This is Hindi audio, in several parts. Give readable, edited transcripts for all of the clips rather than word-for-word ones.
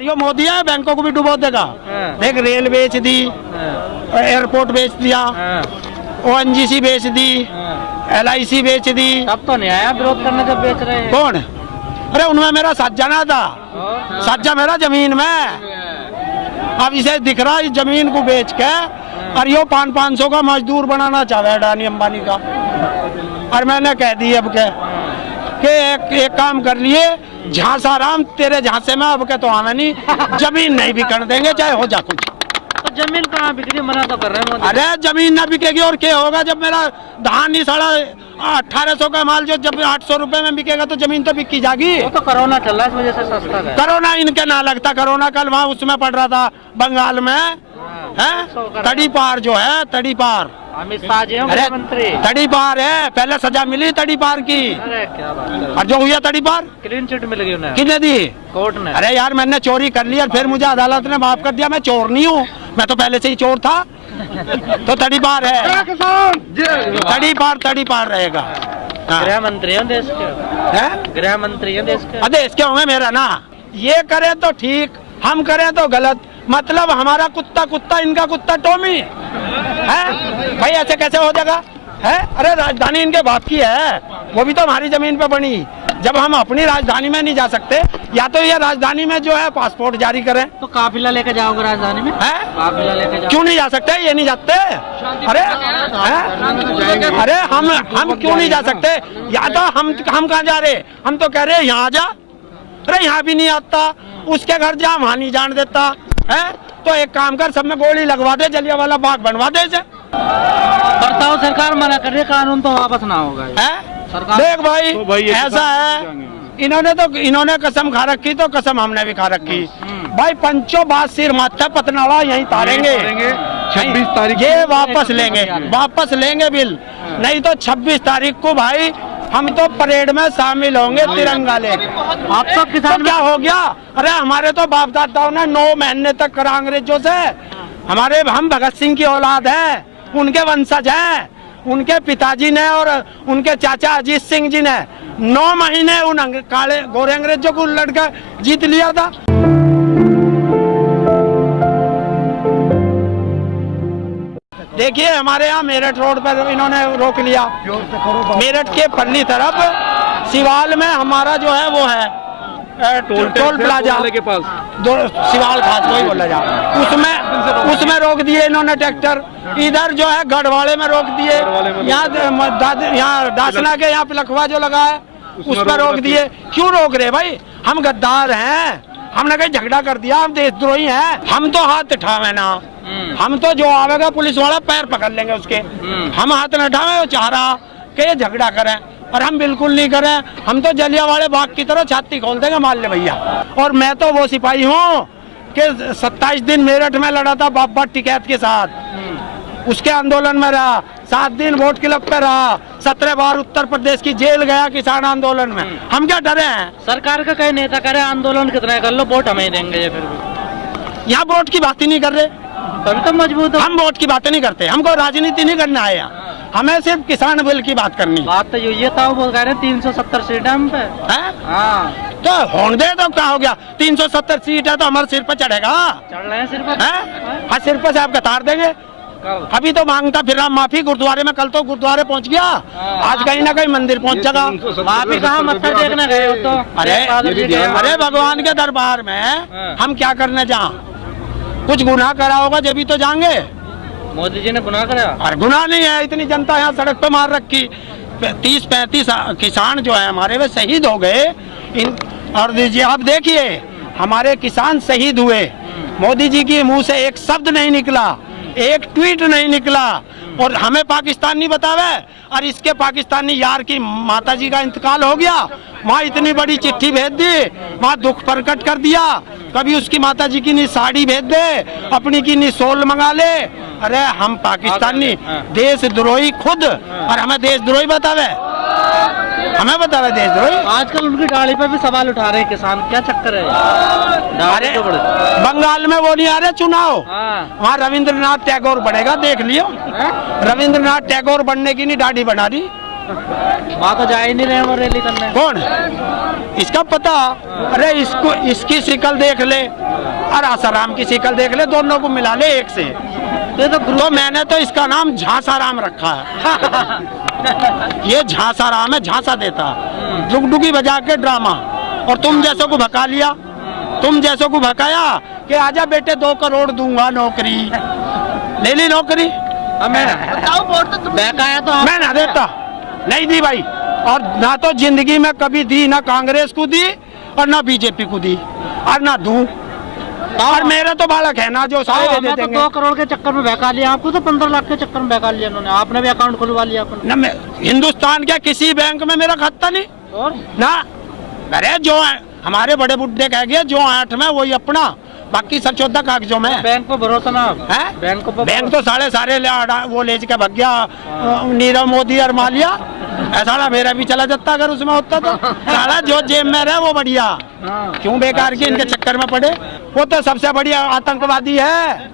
और यो मोदी है बैंकों को भी डुबो देगा। देख रेल बेच दी, एयरपोर्ट बेच दिया, ONGC बेच दी, LIC बेच दी। तब तो नहीं आया विरोध करने जब बेच रहे हैं। कौन? अरे उनमें मेरा सज्जा ना था, सज्जा मेरा जमीन में। अब इसे दिख रहा इस जमीन को बेच के और यो 500 का मजदूर बनाना चाह रहा है अडानी अंबानी का। और मैंने कह दी अब के एक काम कर लिए, झांसा राम तेरे झांसे में अब के तो आना नहीं, जमीन नहीं बिकने देंगे चाहे हो जा कुछ। तो जमीन कहाँ बिक रही, मना तो कर रहे हैं। अरे जमीन ना बिकेगी और क्या होगा? जब मेरा धान ही 1850 का माल जो जब 800 रुपए में बिकेगा तो जमीन तो बिकी जाएगी। वो तो कोरोना चल रहा है, इस वजह से सस्ता है। कोरोना इनके ना लगता, कोरोना कल वहाँ उसमें पड़ रहा था बंगाल में है, तड़ी पार जो है, तड़ी पार। अमित शाह जी मंत्री तड़ी पार है, पहले सजा मिली तड़ी पार की। अरे क्या बात है। और जो हुआ तड़ी पार क्लीन चिट मिल गई उन्हें। किसने दी? कोर्ट ने। अरे यार मैंने चोरी कर ली और फिर मुझे अदालत ने माफ कर दिया। मैं चोर नहीं हूँ, मैं तो पहले से ही चोर था। तो तड़ी पार है, तड़ी पार रहेगा। गृह मंत्री है देश के, गृह मंत्री है देश के। देश के होंगे मेरा ना। ये करे तो ठीक, हम करें तो गलत। मतलब हमारा कुत्ता कुत्ता, इनका कुत्ता टॉमी है भाई, ऐसे कैसे हो जाएगा है? अरे राजधानी इनके बाप की है, वो भी तो हमारी जमीन पे बनी। जब हम अपनी राजधानी में नहीं जा सकते, या तो ये राजधानी में जो है पासपोर्ट जारी करें। तो काफिला लेके जाओगे राजधानी में? है काफिला लेके क्यों नहीं जा सकते? ये नहीं जाते? अरे अरे हम क्यों नहीं जा सकते? या तो हम कहाँ जा रहे? हम तो कह रहे यहाँ जा। अरे यहाँ भी नहीं आता, उसके घर जा, वहाँ नहीं जान देता है। तो एक काम कर, सब में गोली लगवा दे, जलियांवाला बाग बनवा दे इसे। बताओ सरकार मना कर रही है, कानून तो वापस ना होगा है। सरकार देख भाई ऐसा है, इन्होंने कसम खा रखी तो कसम हमने भी खा रखी भाई। पंचो बात सिर माथा पतनाड़ा यहीं तारेंगे। 26 तारीख ये वापस लेंगे बिल। नहीं तो 26 तारीख को भाई हम तो परेड में शामिल होंगे तिरंगा लेके। आप तो किसान तो क्या हो गया? अरे हमारे तो बाप दादाओं ने 9 महीने तक करा अंग्रेजों से। हम भगत सिंह की औलाद है, उनके वंशज हैं। उनके पिताजी ने और उनके चाचा अजीत सिंह जी ने 9 महीने उन काले गोरे अंग्रेजों को लड़का जीत लिया था। देखिए हमारे यहाँ मेरठ रोड पर इन्होंने रोक लिया। मेरठ के पल्ली तरफ सिवाल में हमारा जो है वो है टोल प्लाजा के पास, सिवाल खास कोई बोला जा, उसमें रोक दिए इन्होंने ट्रैक्टर। इधर जो है गढ़वाड़े में रोक दिए, यहाँ दासना के यहाँ लखवा जो लगा है उस पर रोक दिए। क्यों रोक रहे भाई? हम गद्दार हैं, हमने कहीं झगड़ा कर दिया? हम देशद्रोही हैं? हम तो हाथ उठावे ना, हम तो जो आवेगा पुलिस वाला पैर पकड़ लेंगे उसके। हम हाथ न उठावे, वो चाह रहा कि ये झगड़ा करें और हम बिल्कुल नहीं करें। हम तो जलियांवाले बाग की तरह छाती खोल देंगे, मान ले भैया। और मैं तो वो सिपाही हूँ कि 27 दिन मेरठ में लड़ा था बाबा टिकैत के साथ, उसके आंदोलन में रहा। 7 दिन वोट क्लब पे रहा, 17 बार उत्तर प्रदेश की जेल गया किसान आंदोलन में। हम क्या डरे हैं? सरकार का कई नेता करे आंदोलन कितना कर लो, वोट हमें देंगे। फिर भी यहाँ वोट की बात ही नहीं कर रहे, तभी तो मजबूत हो। हम वोट की बातें नहीं करते, हमको राजनीति नहीं करना है यहाँ, हमें सिर्फ किसान बिल की बात करनी। बात तो ये था, वो कह रहे 370 सीट हम पे है। हाँ तो होने दे, तो क्या हो गया? 370 सीट है तो हमारे सिर पर चढ़ेगा। चढ़ रहे हैं सिर पर। हाँ सिर पर से आप कतार देंगे। अभी तो मांगता फिर हम माफी गुरुद्वारे में, कल तो गुरुद्वारे पहुंच गया, आज कहीं ना कहीं मंदिर पहुंच जाएगा। माफी कहाँ, मत्था टेकने गए हो तो? अरे भगवान के दरबार में हम क्या करने जा? कुछ गुनाह करा होगा जब भी तो जाएंगे। मोदी जी ने गुनाह करा? और गुनाह नहीं है, इतनी जनता यहाँ सड़क पे मार रखी। 30-35 किसान जो है हमारे वे शहीद हो गए। और आप देखिए हमारे किसान शहीद हुए, मोदी जी के मुंह से एक शब्द नहीं निकला, एक ट्वीट नहीं निकला। और हमें पाकिस्तान नहीं बतावे, और इसके पाकिस्तानी यार की माताजी का इंतकाल हो गया, वहाँ इतनी बड़ी चिट्ठी भेज दी, वहाँ दुख प्रकट कर दिया। कभी उसकी माताजी की नी साड़ी भेज दे, अपनी की नी सोल मंगा ले। अरे हम पाकिस्तानी देशद्रोही खुद, और हमें देशद्रोही बतावे, हमें बतावे देशद्रोही। आजकल उनकी दाढ़ी पे भी सवाल उठा रहे हैं किसान, क्या चक्कर है? अरे बंगाल में वो नहीं आ रहे चुनाव, वहाँ रविंद्रनाथ टैगोर बढ़ेगा, देख लियो। रविंद्रनाथ टैगोर बनने की नहीं दाढ़ी बना रही, वहाँ तो जा ही नहीं रहे वो रैली करने। कौन इसका पता? अरे इसको इसकी शिक्ल देख ले और आसाराम की शिक्ल देख ले, दोनों को मिला ले एक से। तो मैंने तो इसका नाम झांसाराम रखा है। ये झांसाराम है, झांसा देता, डुगडुगी बजा के ड्रामा। और तुम जैसों को भगा लिया, तुम जैसों को भगाया कि आजा बेटे 2 करोड़ दूंगा नौकरी, ले ली नौकरी। बहकाया तो मैं ना देता, नहीं दी भाई। और ना तो जिंदगी में कभी दी, ना कांग्रेस को दी और ना बीजेपी को दी और ना दूं। और मेरे तो बालक है ना जो सारे दे देंगे। 2 करोड़ के चक्कर में बहका लिया आपको, तो 15 लाख के चक्कर में बहका लिया उन्होंने। आपने भी अकाउंट खुलवा लिया अपना। ना मैं हिंदुस्तान के किसी बैंक में मेरा खाता नहीं और ना। अरे जो है हमारे बड़े बुड्ढे कह गए, जो 8 में वही अपना, बाकी सब 14 कागजों में। बैंक पर भरोसा ना है? बैंक तो सारे वो ले के भग गया नीरव मोदी और मालिया। ऐसा ना मेरा भी चला जाता अगर उसमें होता तो। साला जो जेब में रहे वो बढ़िया, क्यों बेकार के इनके चक्कर में पड़े। वो तो सबसे बढ़िया आतंकवादी है,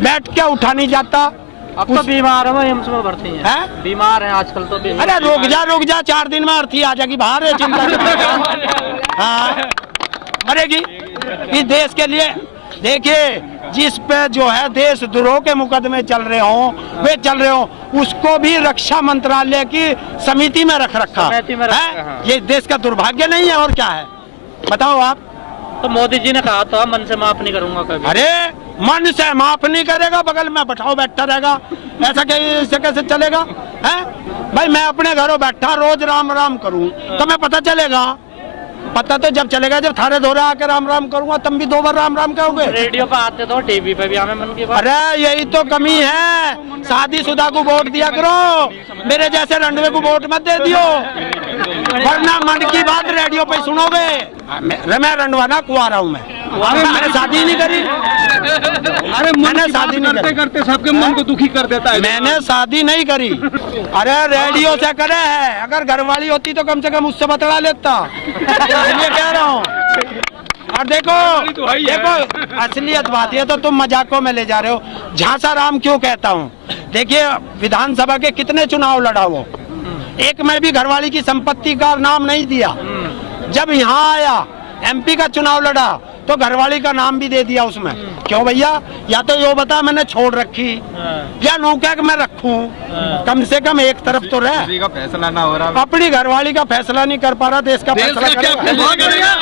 बैठ के उठा नहीं जाता। अब तो बीमार है वो, एम्स में भर्ती है। बीमार है आजकल तो। अरे रुक जा 4 दिन में अर्थी आ जाएगी बाहर है, चिंता। हाँ मरेगी इस देश के लिए। देखिए जिस पे जो है देशद्रोह के मुकदमे चल रहे हो, वे चल रहे हो, उसको भी रक्षा मंत्रालय की समिति में रख रखा है। ये देश का दुर्भाग्य नहीं है और क्या है बताओ आप। तो मोदी जी ने कहा था मन से माफ नहीं करूंगा कभी। अरे मन से माफ नहीं करेगा, बगल में बैठाओ बैठा रहेगा, ऐसा कैसे चलेगा है भाई। मैं अपने घरों बैठा रोज राम राम करूं तो मैं पता चलेगा? पता तो जब चलेगा जब थारे धोरे आके राम राम करूंगा, तुम भी 2 बार राम राम कहोगे। रेडियो पे आते तो, टीवी पे भी हमें मन की बात। अरे यही तो कमी है, शादीशुदा को वोट दिया करो, मेरे जैसे रंडवे को वोट मत दे दियो, वरना मन की बात रेडियो पे सुनोगे। मैं रंडवा ना कुआरा हूँ, मैंने शादी नहीं करी। अरे मैंने शादी नहीं करते सबके मन को दुखी कर देता है। मैंने शादी नहीं करी। अरे रेडियो से करे है, अगर घरवाली होती तो कम से कम उससे बतला लेता, इसलिए कह रहा हूँ। और देखो असलियत बात है, तो तुम मजाकों में ले जा रहे हो। झांसाराम क्यों कहता हूँ? देखिए विधानसभा के कितने चुनाव लड़ा वो, एक में भी घरवाली की संपत्ति का नाम नहीं दिया। जब यहाँ आया MP का चुनाव लड़ा तो घरवाली का नाम भी दे दिया उसमें। क्यों भैया? या तो यो बता मैंने छोड़ रखी या नौका मैं रखूं, कम से कम एक तरफ तो रहे। फैसला ना हो रहा, अपनी घरवाली का फैसला नहीं कर पा रहा, देश का फैसला करेगा।